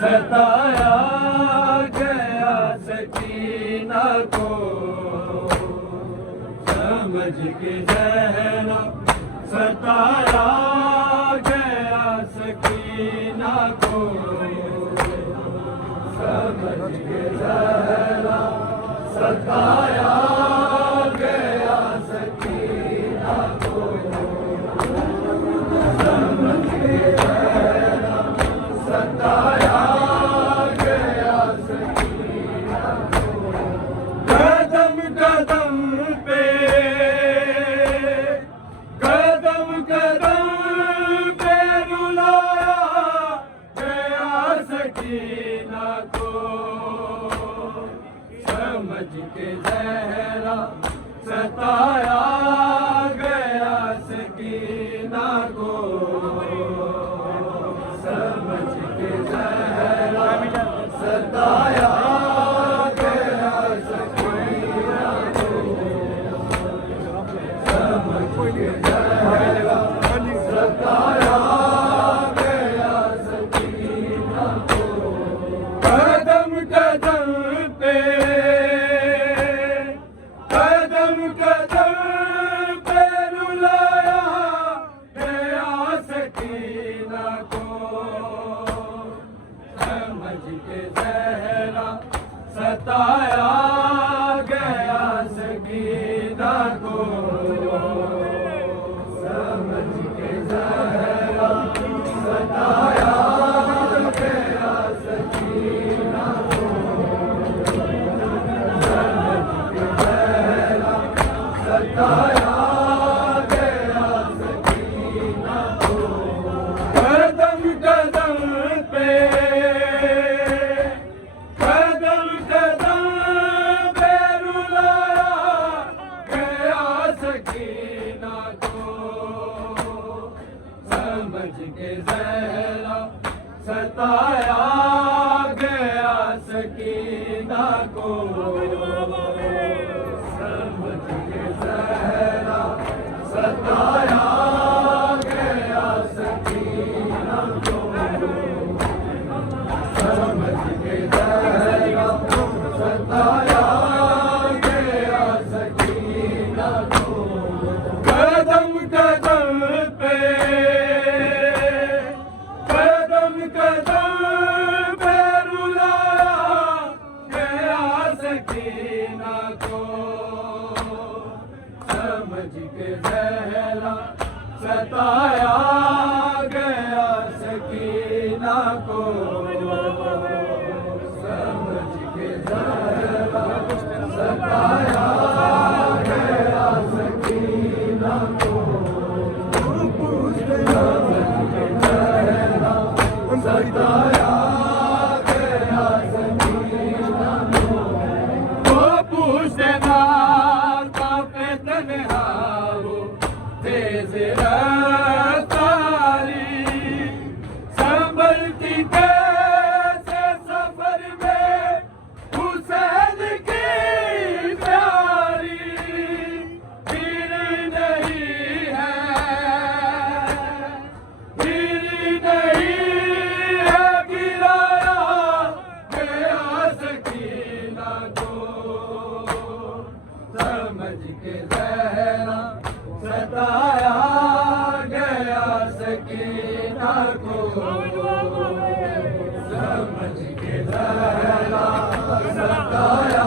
सताया गया सकीना को, समझ के जहरा सताया गया सकीना को, समझ के जहरा सताया गया सकीना को, समझ के जहरा सताया गया सकीना को, कदम कदम पे रुलाया गया सकीना को, समझ के जहरा सताया गया सकीना को, समझ के जहरा सताया गया सकीना को, समझ के जहरा सताया गया सकीना को, कदम कदम पे रुलाया गया सकीना को, समझ के जहरा सताया गया सकीना को, समझ के जहरा सताया गया सकीना को, सताया गया सकीना को, कदम कदम पे रुलाया गया सकीना को, समझ के जहरा सताया गया सकीना को, समझ के जहरा सताया गया सकीना को, समझ के जहरा सताया गया सकीना को, कदम कदम पे रुलाया गया सकीना को, समझ के जहरा सताया गया सकीना को, समझ के जहरा सताया गया सकीना को, समझ के जहरा सताया गया सकीना को, वो पूछते ना कांपे तन्हा वो तेज रफ्तारी, संभलती कैसे सफर में हुसैन की प्यारी, फिर नहीं है गिराया गया सकीना को, समझ के जहरा सताया गया सकीना को, समझ के जहरा सताया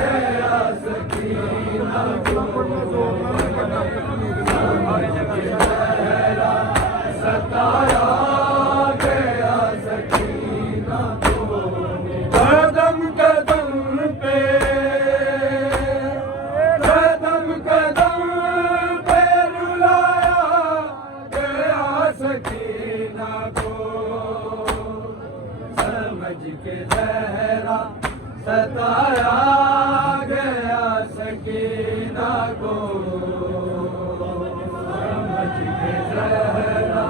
गया सकीना को, समझ के जहरा सताया गया सकीना को, कदम कदम पे रुलाया गया सकीना को, समझ के जहरा सताया गया सकीना को, समझ के जहरा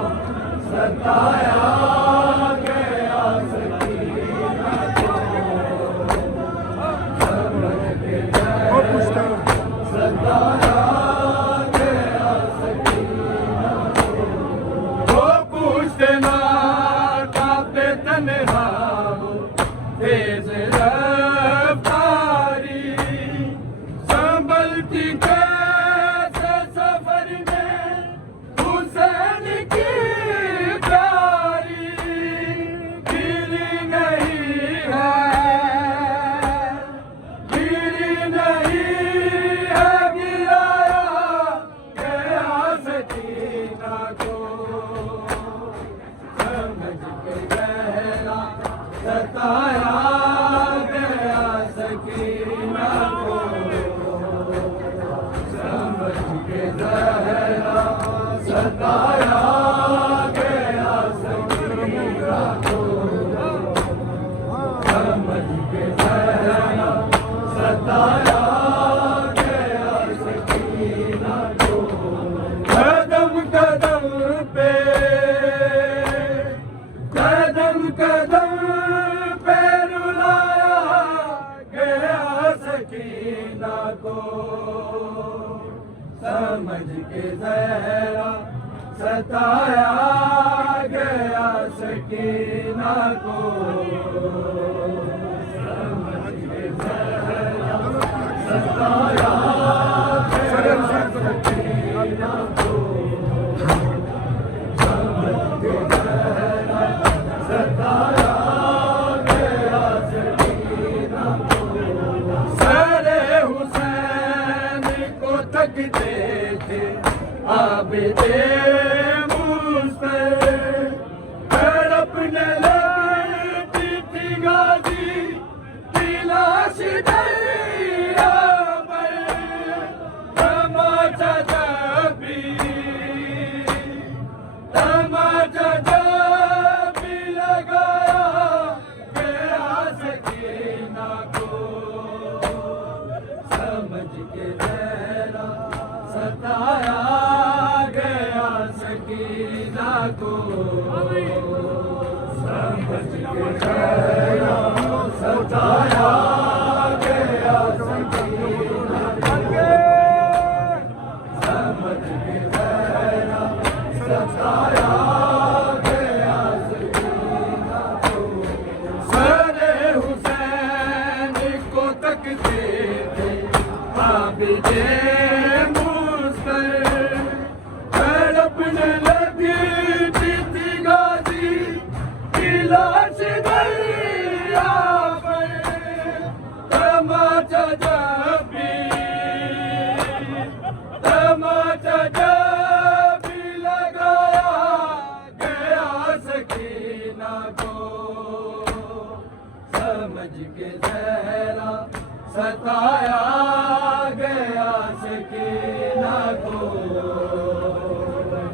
सताया गया सकीना को, समझ के जहरा सताया गया सकीना को, वो पूछते ना कांपे तन्हा सताया गया सकीना को, समझ के जहरा सताया गया सकीना को, समझ के जहरा सताया गया सकीना को। कदम कदम पे, कदम कदम पे रुलाया गया सकीना को, समझ के जहरा सताया गया सकीना को, समझ के जहरा सताया गया सकीना को, समझ के जहरा सताया गया सकीना को। सरे हुसैन को तकते थे आबिदे मुझपर, तड़पने लगती थी गाजी की लाश दरिया पर, तमाचा जब भी, तमाचा जब भी लगाया गया सकीना को, समझ के जहरा सताया गया सकीना को, समझ के जहरा सताया गया सकीना को, समझ के जहरा सताया गया सकीना को। सरे हुसैन को तकते थे आबिदे मुझपर, तड़पने लगी थी गाजी की लाश दरिया पर, तमाचा जब भी, तमाचा जब भी लगाया गया सकीना को, समझ के जहरा सताया गया सकीना को,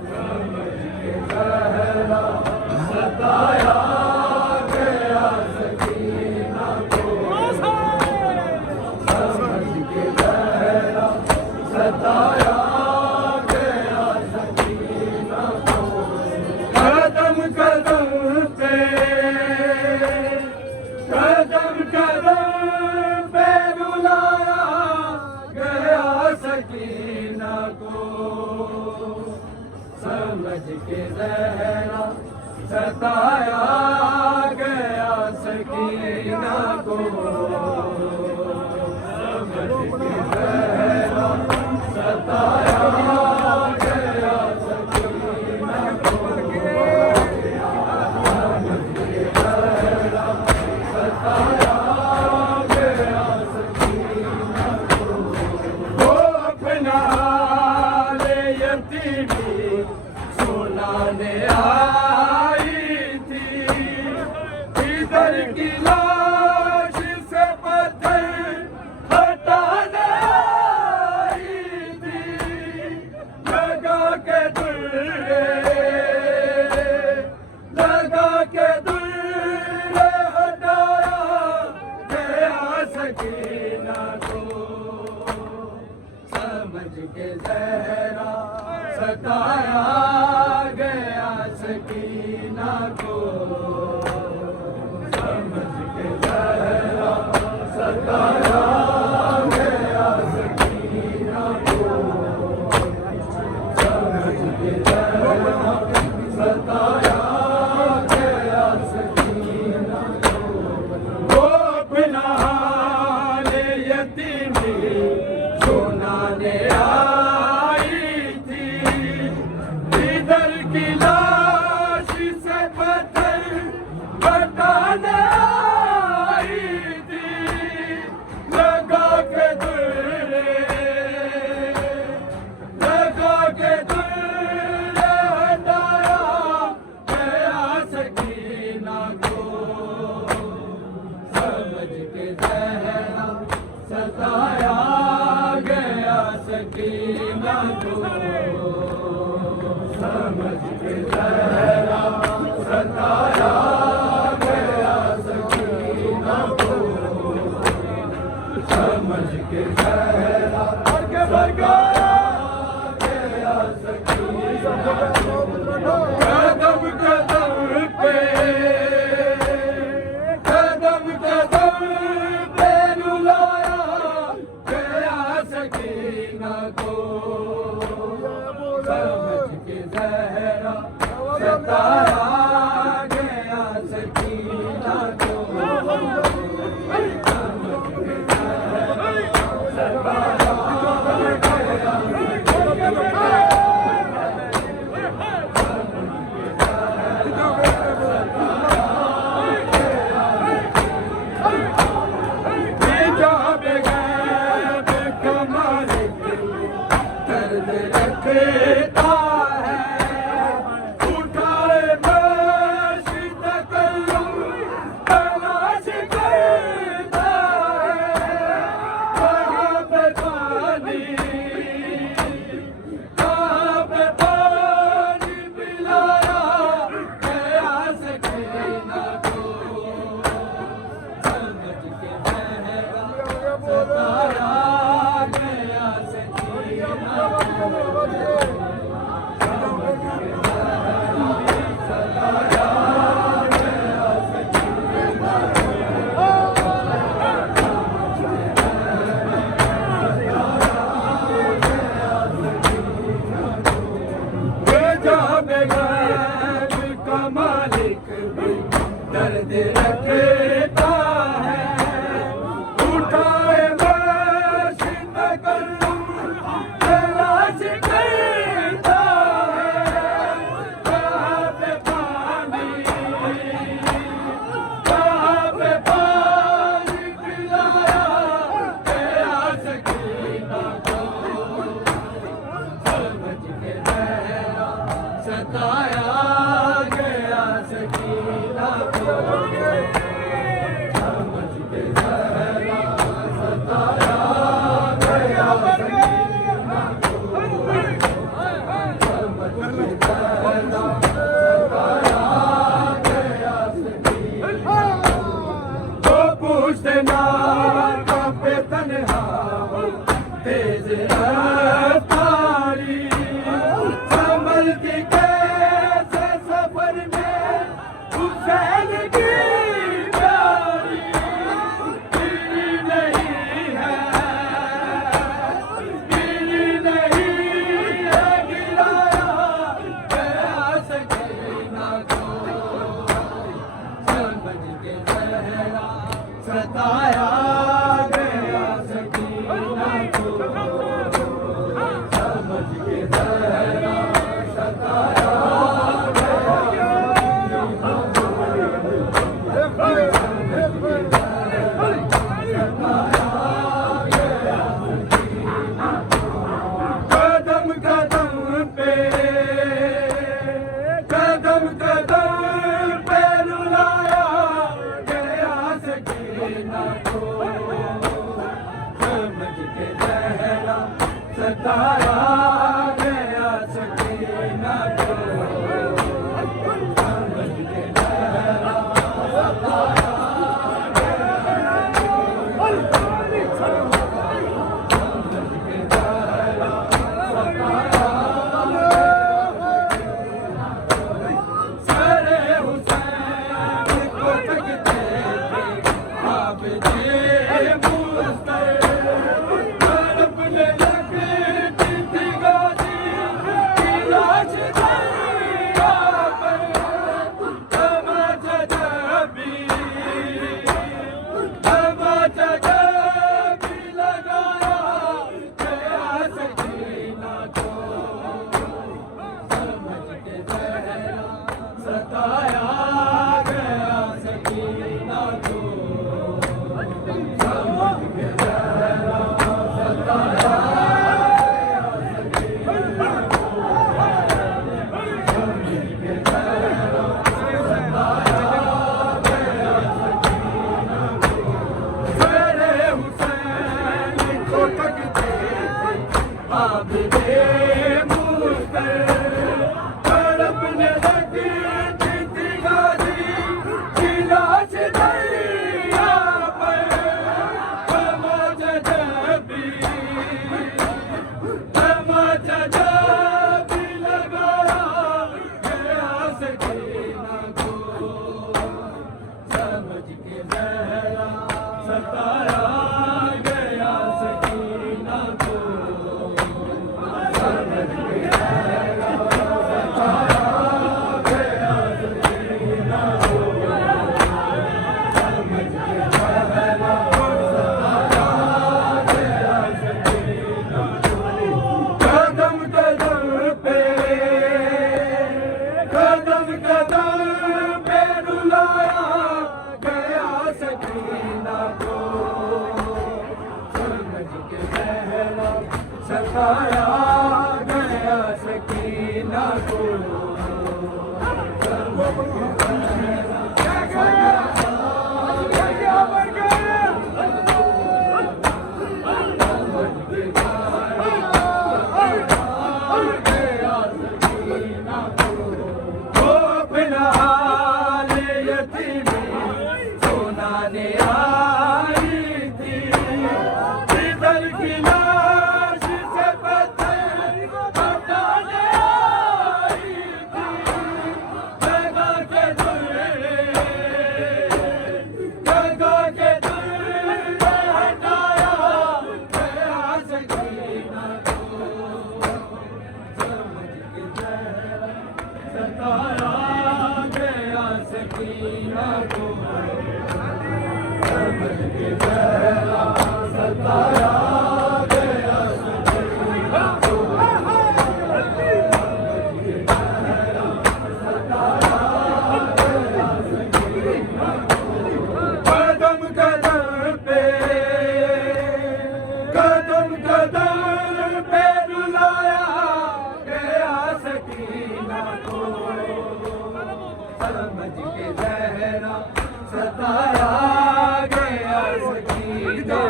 समझ के जहरा सताया गया सकीना को, समझ के जहरा सताया गया सकीना को। कदम कदम पे, कदम कदम पे रुलाया गया सकीना को, समझ के जहरा सताया गया सकीना को, समझ के जहरा सताया गया सकीना को, समझ के जहरा सताया गया सकीना को। वो अपना ले यतीमी सुनाने आई थी, इधर की लाश से पत्थर हटाने आई थी, लगा के दुर्रे, लगा के दुर्रे हटाया गया सकीना को, समझ के जहरा सताया गया सकीना को, समझ के जहरा सताया गया सकीना को, समझ के जहरा सताया गया सकीना को। वो अपना हाल यतीमी सुनाने आई थी, इधर की लाश से पत्थर हटाने आई थी, लगा के दुर्रे, लगा के दुर्रे हटाया गया सकीना को, एक भी दर्द रखता है। उठाए मशीन कलम तलाश करता है। कहाँ पे पानी पिलाया गया सकीना को। समझ के रहना सताया गया सकीना को। समझ के रहना सताया गया सकीना को। समझ के रहना सताया गया सकीना को। तो पूछना पे तन्हा तेज रफ्तारी संभल के कैसे सफर में हुसैन की प्यारी। गिरी नहीं है गिराया गया सकीना को। समझ के सहरा सताया गया सकीना को। समझ के सहरा सताया कदम कदम पे रुलाया गया सकीना को। सकीना को समझ के जहरा सताया गया सकीना को कदम कदम पे रुलाया गया सकीना को समझ के जहरा सताया गया सकीना